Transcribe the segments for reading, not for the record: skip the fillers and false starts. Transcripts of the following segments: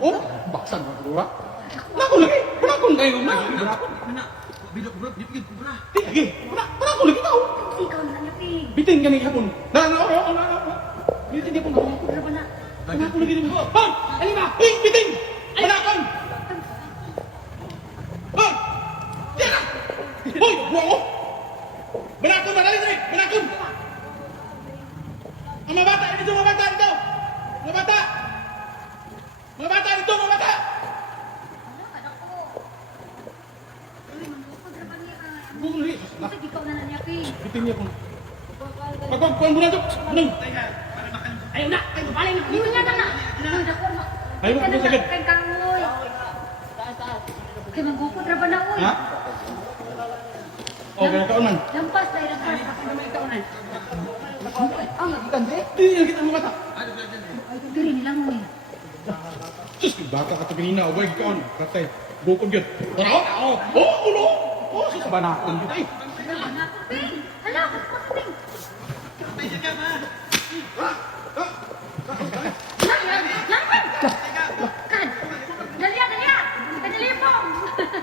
Oh, baksan mo dulu. Naku lagi, penakon kayo na. Mana? Bilog bro, di pikir pula. Di lagi, penakon lagi kau. Ikaw na niya, Pi. Bitin ka ni hapon. Na. Bitin dia pun kamu. Kuda ba na? Penakon lagi ni. Hon, ali ba? Bitin. Penakon. Hon. Tira. Hoy, buang mo. Penakon ba dali dali? Penakon. Ang mga bata dito, mga bata dito. Mga bata. Mga bata dito, mga bata. Ano, anak ko. Uy, manukod ra ba niya? Bukul ni. Ito, ikaw na niya, Pi. Bitin niya pun. Pagkuhan mo na ito. Anong? Ayaw na! Ay, babalay na! Yun nga na! Ay, dako na! Ayaw na, sakit. Kay Kangoy! Kay manggukod ra ba na, uy? Ha? Oh, kaya kaon man. Lampas, dahil lampas. Ako naman ikaw na. Ang nagikan, Dre? Di, kita mga bata. Diri nilang, uy. Sus, bata ka taganina. Away, kaon. Katay. Bukod yun. Tara, oh. Oh, ulo. Oh, sus, banakon yun. Ay. Hala, Pi! Hala, Pi! Kan! Dalia, dalia! Kadalipong!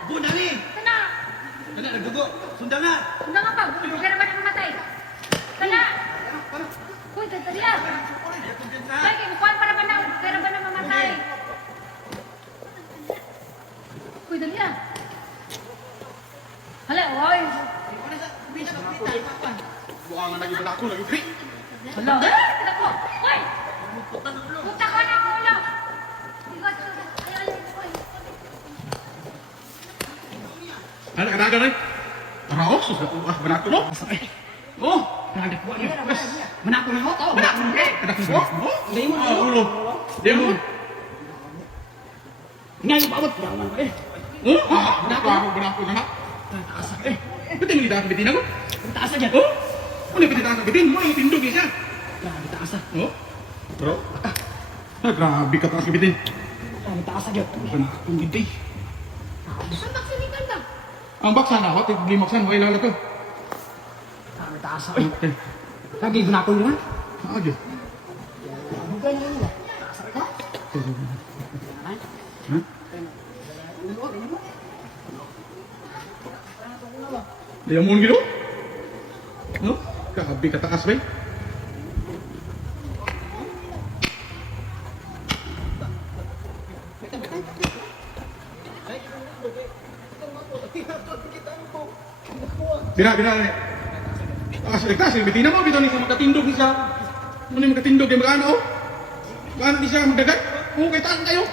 Bu dali. Kana! Kana nagdugo. Sundangan. Undang apa? Bukan naman ang matay. Kana! Uy, dalia! Lagi, mukuhan para ba na? Kaya ba na mamatay? Uy, dalia! Hala, oy! Buangan lagi banakon lagi. Pri. Hala! Hala ko! Uy! Puta ko na ang ulo! Anak kadagan ay. Tara, oh, sus, banakon mo. Oh, kadagan ko niya. Menakut na ako, menakut na Kadagan mo. Oh, demon. Oh, ulo. Demon. Ngayon, bawat jangan eh. Banakon na. Betul ni dah bitin aku. Taas aja. Oh, mana bitin tak bitin? Mau yang tinduk ni kan? Grabe, taas ah. Oh, bro. Grabe ka taas bitin. Grabe, taas aja. Banakon gede. Saan maksinikan ka? Ang baksan ako, tigli-maksan, wala lala to. Grabe, taas ah. Lagi menakut mo kan? Aja. Bukan yun lah. Taas ka? Hah? Diamond gitu? No? Grabe ka taas, bay. Bira. Taas, bitina mo, bitaw ni sa magkatindog ni siya. Ano yung magkatindog yung magkano, oh? Magkano ni siya magdagat? Oo, kay taas kayo.